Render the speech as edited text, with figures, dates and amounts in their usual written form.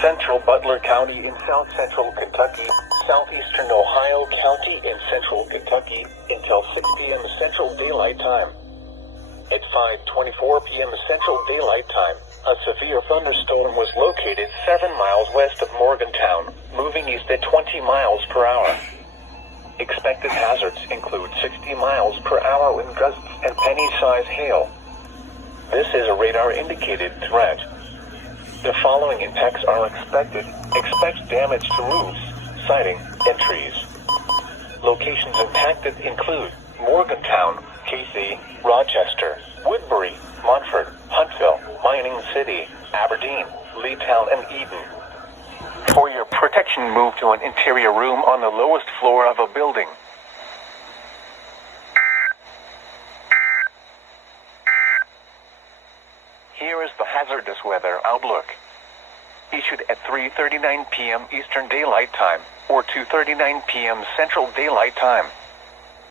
Central Butler County in south central Kentucky, southeastern Ohio County in central Kentucky, until 6 p.m. Central Daylight Time. At 5:24 p.m. Central Daylight Time, a severe thunderstorm was located 7 miles west of Morgantown, moving east at 20 miles per hour. Expected hazards include 60 miles per hour wind gusts and penny-size hail. This is a radar-indicated threat. The following impacts are expected. Expect damage to roofs, siding, and trees. Locations impacted include Morgantown, Casey, Rochester, Woodbury, Montford, Huntsville, Mining City, Aberdeen, Leetown, and Eden. For your protection, move to an interior room on the lowest floor of a building. Here is the hazardous weather outlook. Issued at 3:39 p.m. Eastern Daylight Time, or 2:39 p.m. Central Daylight Time.